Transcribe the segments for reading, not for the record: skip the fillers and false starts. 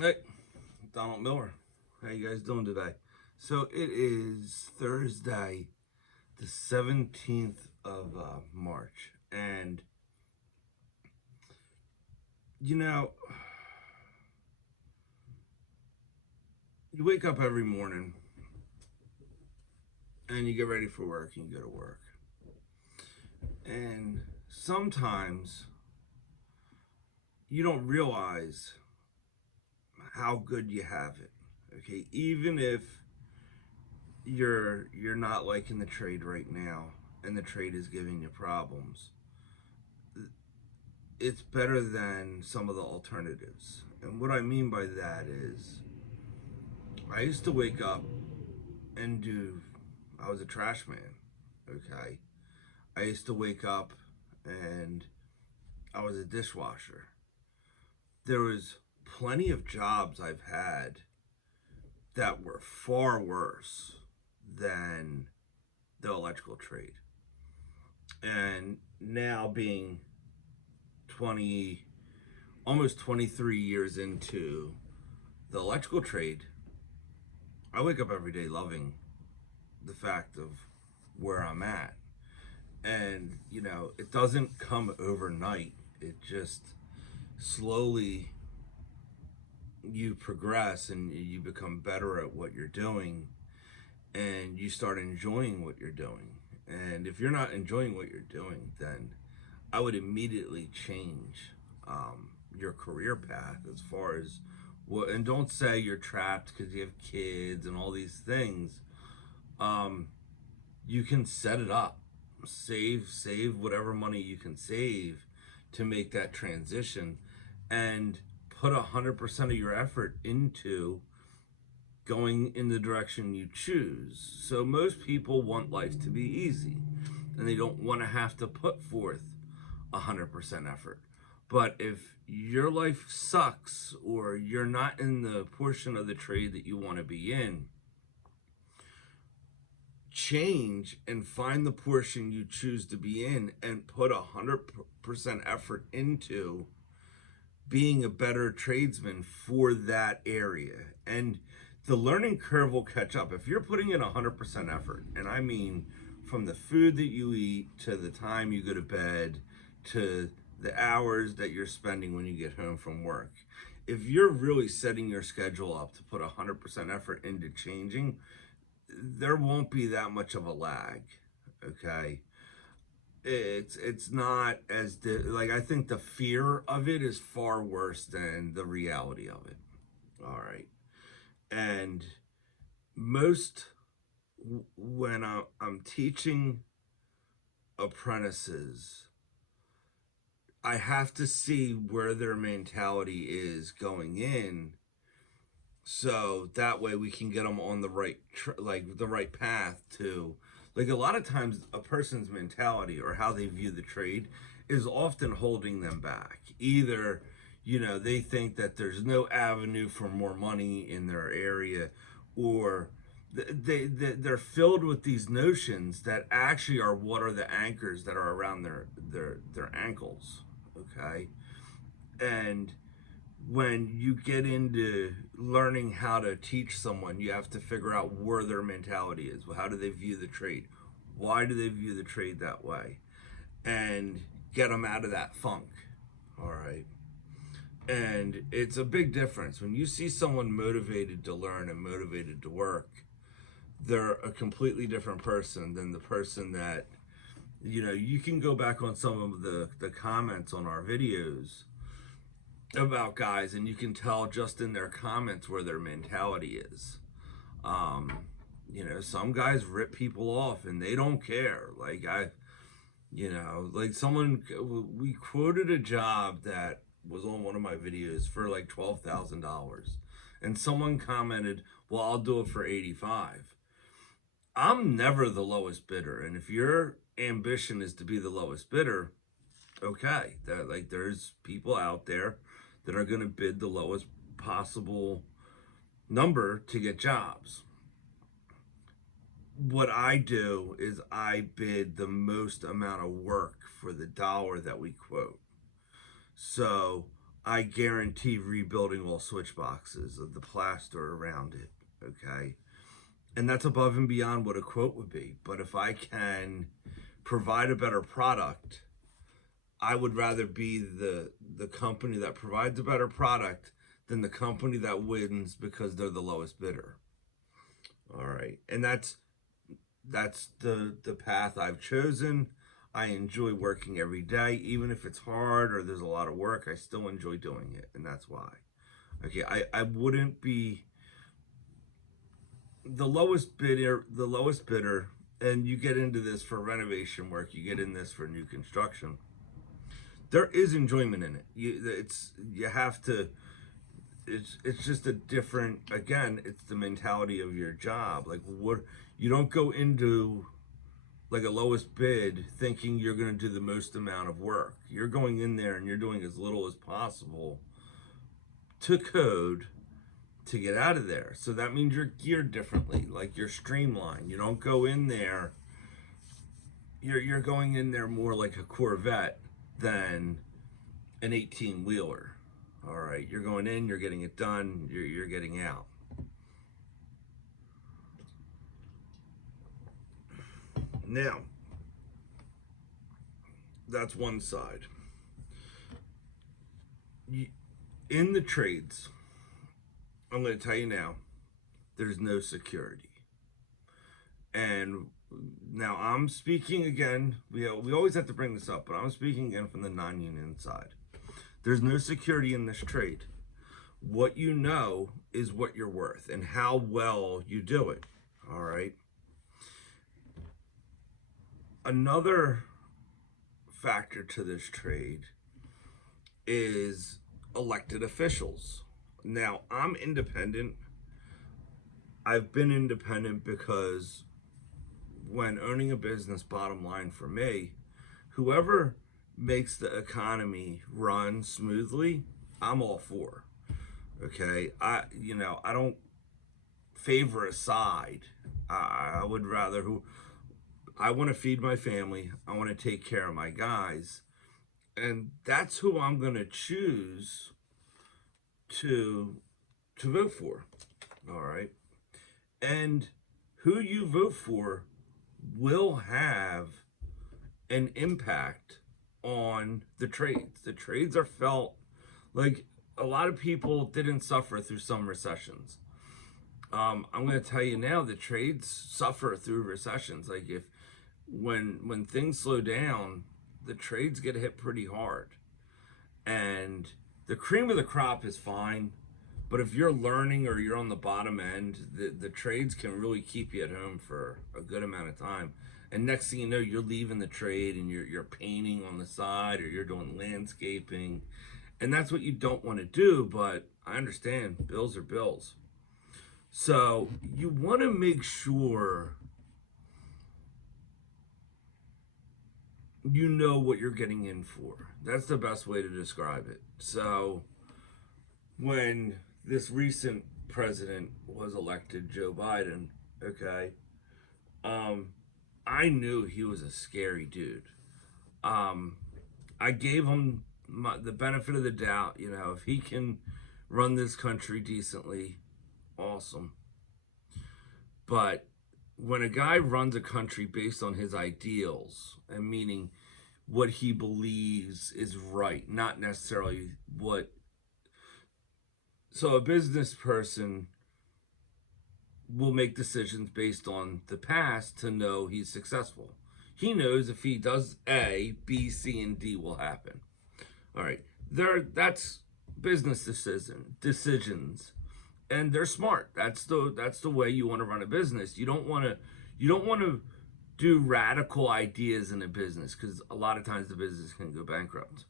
Hey, Donald Miller. How you guys doing today? So it is Thursday, the 17th of March. And, you know, you wake up every morning and you get ready for work and you go to work. And sometimes you don't realize how good you have it. Okay, even if you're not liking the trade right now and the trade is giving you problems, it's better than some of the alternatives. And what I mean by that is, I used to wake up and I was a trash man, okay? I used to wake up and I was a dishwasher. There was plenty of jobs I've had that were far worse than the electrical trade. And now being 20, almost 23 years into the electrical trade, I wake up every day loving the fact of where I'm at. And, it doesn't come overnight. It just slowly you progress and you become better at what you're doing and you start enjoying what you're doing. And if you're not enjoying what you're doing, then I would immediately change your career path as far as what, and don't say you're trapped because you have kids and all these things. Um, you can set it up, save whatever money you can save to make that transition, and put 100% of your effort into going in the direction you choose. So most people want life to be easy and they don't want to have to put forth 100% effort. But if your life sucks or you're not in the portion of the trade that you want to be in, change and find the portion you choose to be in and put 100% effort into being a better tradesman for that area. And the learning curve will catch up. If you're putting in 100% effort, and I mean from the food that you eat to the time you go to bed to the hours that you're spending when you get home from work, if you're really setting your schedule up to put 100% effort into changing, there won't be that much of a lag. Okay, it's not as like, I think the fear of it is far worse than the reality of it. All right. And most, when I'm teaching apprentices, I have to see where their mentality is going in, so that way we can get them on the right like the right path to, like, a lot of times a person's mentality or how they view the trade is often holding them back. Either they think that there's no avenue for more money in their area, or they're filled with these notions that actually are what are the anchors that are around their ankles. Okay. And when you get into learning how to teach someone, you have to figure out where their mentality is. How do they view the trade? Why do they view the trade that way? And get them out of that funk. All right. And it's a big difference. When you see someone motivated to learn and motivated to work, they're a completely different person than the person that, you can go back on some of the comments on our videos about guys, and you can tell just in their comments where their mentality is. Um, some guys rip people off and they don't care. Like someone, we quoted a job that was on one of my videos for like $12,000, and someone commented, "Well, I'll do it for 85." I'm never the lowest bidder, and if your ambition is to be the lowest bidder, okay, that, like, there's people out there that are going to bid the lowest possible number to get jobs. What I do is I bid the most amount of work for the dollar that we quote. So I guarantee rebuilding all switch boxes of the plaster around it. Okay. And that's above and beyond what a quote would be. But if I can provide a better product, I would rather be the company that provides a better product than the company that wins because they're the lowest bidder. All right. And that's the path I've chosen. I enjoy working every day, even if it's hard or there's a lot of work. I still enjoy doing it, and that's why. Okay, I wouldn't be the lowest bidder. The lowest bidder, and you get into this for renovation work. You get in this for new construction. There is enjoyment in it. You have to. It's just a different. Again, it's the mentality of your job. Like what you don't go into like a lowest bid thinking you're going to do the most amount of work. You're going in there and you're doing as little as possible to code to get out of there. So that means you're geared differently, like you're streamlined. You don't go in there, you're going in there more like a Corvette than an 18 wheeler. All right, you're going in, you're getting it done, you're getting out. Now, that's one side. In the trades, I'm going to tell you now, there's no security. And now I'm speaking again, we always have to bring this up, but I'm speaking again from the non-union side. There's no security in this trade. What you know is what you're worth and how well you do it. All right. Another factor to this trade is elected officials. Now, I'm independent. I've been independent because when owning a business, bottom line for me, whoever makes the economy run smoothly, I'm all for. Okay, I don't favor a side. I would rather I want to feed my family. I want to take care of my guys, and that's who I'm going to choose to vote for. All right, and who you vote for will have an impact on the trades. The trades are felt like a lot of people didn't suffer through some recessions. I'm going to tell you now, the trades suffer through recessions. Like when things slow down, the trades get hit pretty hard. And the cream of the crop is fine, but if you're learning or you're on the bottom end, the trades can really keep you at home for a good amount of time. And next thing you know, you're leaving the trade and you're painting on the side or you're doing landscaping. And that's what you don't want to do, but I understand bills are bills. So you want to make sure you know what you're getting in for. That's the best way to describe it. So when this recent president was elected, Joe Biden, okay, I knew he was a scary dude. I gave him the benefit of the doubt. If he can run this country decently, awesome. But when a guy runs a country based on his ideals, and meaning what he believes is right, not necessarily what. So a business person will make decisions based on the past to know he's successful. He knows if he does A, B, C, and D will happen. All right, that's business decisions, and they're smart. That's the way you want to run a business. You don't want to do radical ideas in a business because a lot of times the business can go bankrupt.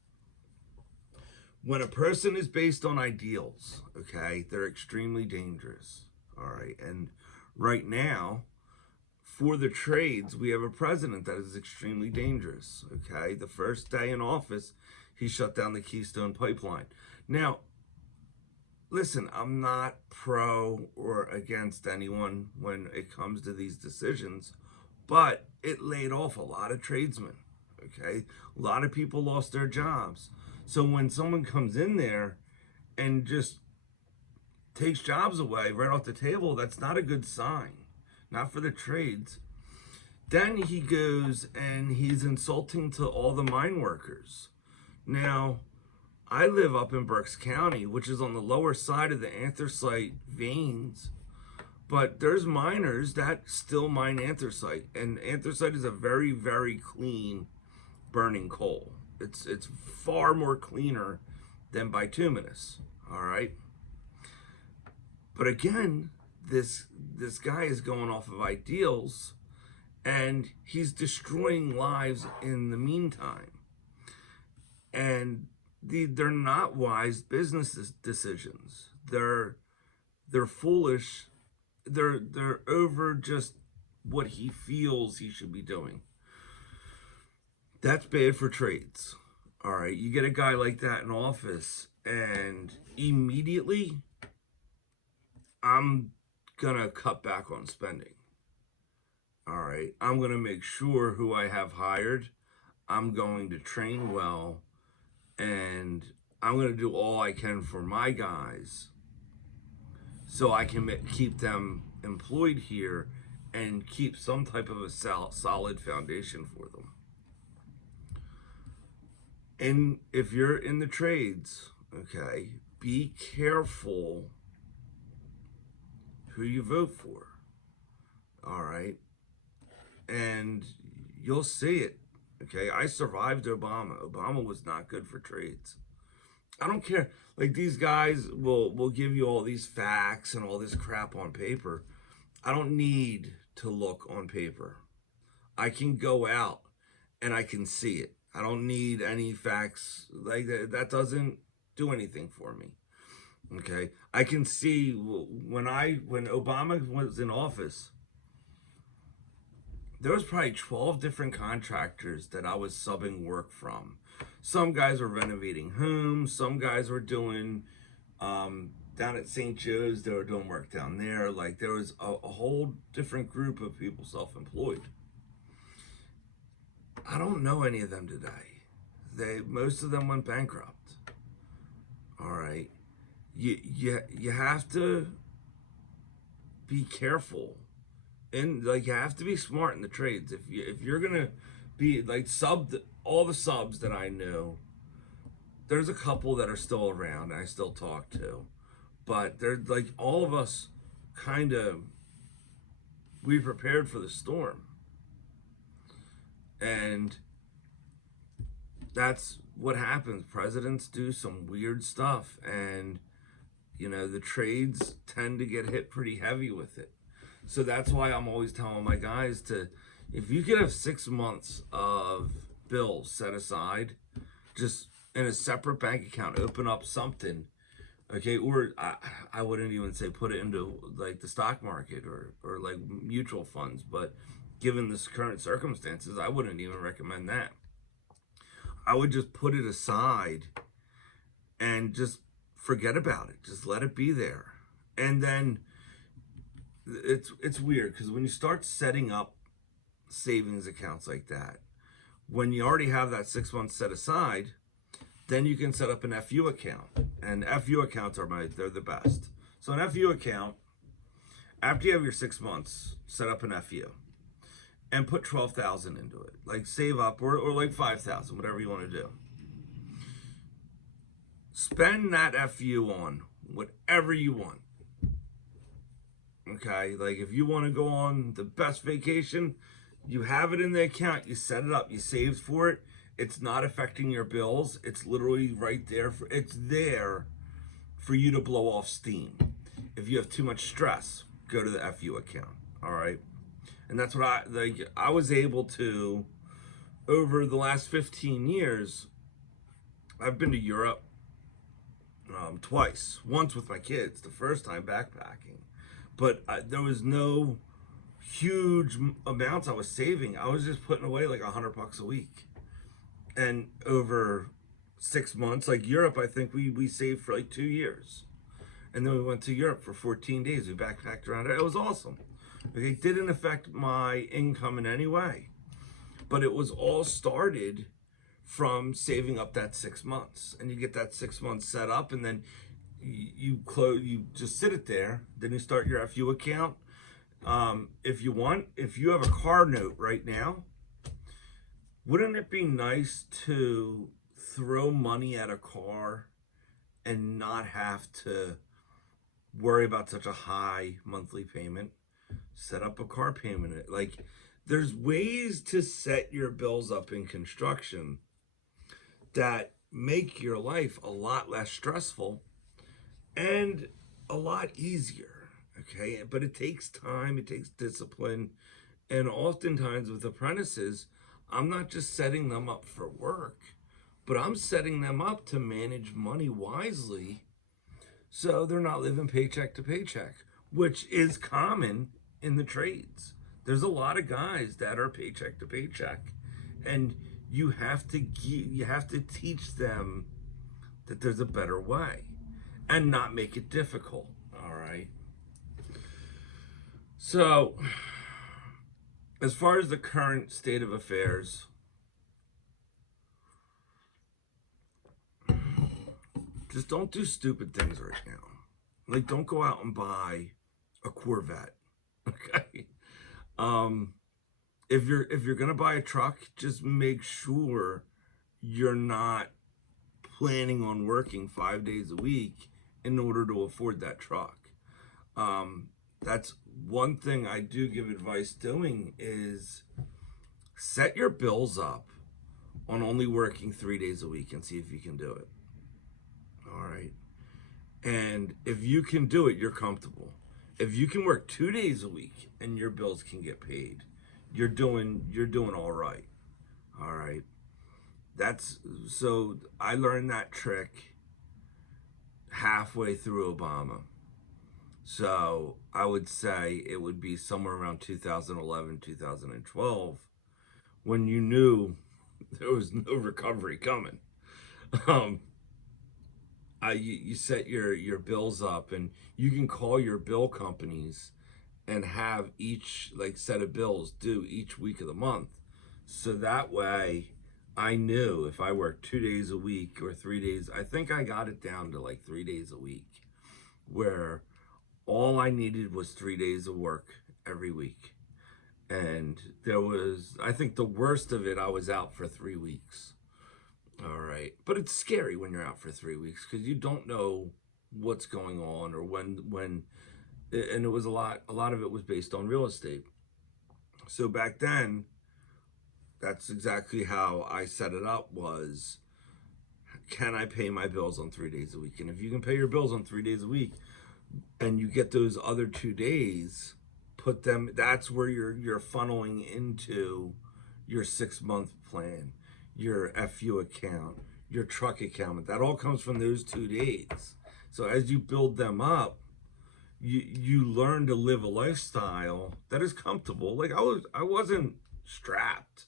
When a person is based on ideals, okay, they're extremely dangerous. All right, and right now, for the trades, we have a president that is extremely dangerous. Okay, the first day in office, he shut down the Keystone Pipeline. Now, listen, I'm not pro or against anyone when it comes to these decisions, but it laid off a lot of tradesmen. Okay, a lot of people lost their jobs. So when someone comes in there and just takes jobs away right off the table, that's not a good sign. Not for the trades. Then he goes and he's insulting to all the mine workers. Now, I live up in Berks County, which is on the lower side of the anthracite veins, but there's miners that still mine anthracite, and anthracite is a very, very clean burning coal. It's far more cleaner than bituminous, all right? But again, this guy is going off of ideals, and he's destroying lives in the meantime. And they're not wise business decisions. They're foolish. They're over just what he feels he should be doing. That's bad for trades. All right, you get a guy like that in office, and immediately I'm gonna cut back on spending. All right, I'm gonna make sure who I have hired, I'm going to train well, and I'm going to do all I can for my guys so I can keep them employed here and keep some type of a solid foundation for them. And if you're in the trades, okay, be careful who you vote for. All right? And you'll see it. Okay, I survived Obama. Obama was not good for trades. I don't care. Like, these guys will give you all these facts and all this crap on paper. I don't need to look on paper. I can go out and I can see it. I don't need any facts like that. That doesn't do anything for me. Okay, I can see when Obama was in office, there was probably 12 different contractors that I was subbing work from. Some guys were renovating homes. Some guys were doing, down at St. Joe's, they were doing work down there. Like, there was a whole different group of people self-employed. I don't know any of them today. Most of them went bankrupt. All right. You have to be careful. And like, you have to be smart in the trades. If you're gonna be like all the subs that I know, there's a couple that are still around and I still talk to, but they're like, all of us kind of, we prepared for the storm, and that's what happens. Presidents do some weird stuff, and you know, the trades tend to get hit pretty heavy with it. So that's why I'm always telling my guys to, if you could have 6 months of bills set aside, just in a separate bank account, open up something, okay? Or I wouldn't even say put it into like the stock market or like mutual funds, but given this current circumstances, I wouldn't even recommend that. I would just put it aside and just forget about it. Just let it be there. And then it's weird because when you start setting up savings accounts like that, when you already have that 6 months set aside, then you can set up an FU account. And FU accounts they're the best. So an FU account, after you have your 6 months, set up an FU and put 12,000 into it. Like, save up, or like 5,000, whatever you want to do. Spend that FU on whatever you want. Okay, like if you want to go on the best vacation, you have it in the account, you set it up, you saved for it. It's not affecting your bills. It's literally right there. It's there for you to blow off steam. If you have too much stress, go to the FU account. All right, and that's what I was able to, over the last 15 years. I've been to Europe twice. Once with my kids, the first time backpacking. But there was no huge amounts I was saving. I was just putting away like $100 a week. And over 6 months, like Europe, I think we saved for like 2 years. And then we went to Europe for 14 days. We backpacked around it. It was awesome. It didn't affect my income in any way. But it was all started from saving up that 6 months. And you get that 6 months set up, and then you close, you just sit it there. Then you start your FU account. If you want, if you have a car note right now, wouldn't it be nice to throw money at a car and not have to worry about such a high monthly payment? Set up a car payment. Like, there's ways to set your bills up in construction that make your life a lot less stressful and a lot easier. Okay, but it takes time, it takes discipline, and oftentimes with apprentices, I'm not just setting them up for work, but I'm setting them up to manage money wisely so they're not living paycheck to paycheck, which is common in the trades. There's a lot of guys that are paycheck to paycheck, and you have to teach them that there's a better way and not make it difficult. All right. So, as far as the current state of affairs, just don't do stupid things right now. Like, don't go out and buy a Corvette. Okay. If you're gonna buy a truck, just make sure you're not planning on working 5 days a week in order to afford that truck. That's one thing I do give advice doing, is set your bills up on only working 3 days a week and see if you can do it. All right. And if you can do it, you're comfortable. If you can work 2 days a week and your bills can get paid, you're doing all right. All right. So I learned that trick halfway through Obama. So I would say it would be somewhere around 2011, 2012, when you knew there was no recovery coming. You set your bills up, and you can call your bill companies and have each set of bills due each week of the month. So that way I knew if I worked 2 days a week or 3 days, I think I got it down to 3 days a week, where all I needed was 3 days of work every week. And there was, I think the worst of it, I was out for 3 weeks. All right. But it's scary when you're out for 3 weeks because you don't know what's going on or when, and it was a lot of it was based on real estate. So back then, that's exactly how I set it up, was, can I pay my bills on 3 days a week? And if you can pay your bills on 3 days a week and you get those other 2 days, put them, that's where you're funneling into your 6-month plan, your FU account, your truck account. That all comes from those 2 days. So as you build them up, you learn to live a lifestyle that is comfortable. Like I wasn't strapped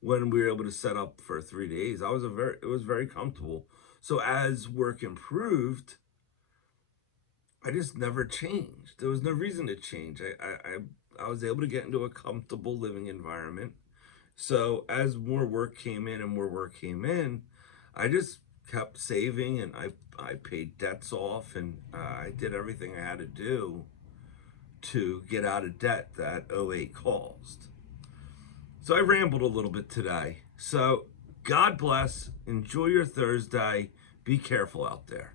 when we were able to set up for 3 days. It was very comfortable. So as work improved, I just never changed. There was no reason to change. I was able to get into a comfortable living environment. So as more work came in and more work came in, I just kept saving, and I paid debts off, and I did everything I had to do to get out of debt that '08 caused. So I rambled a little bit today. So God bless. Enjoy your Thursday. Be careful out there.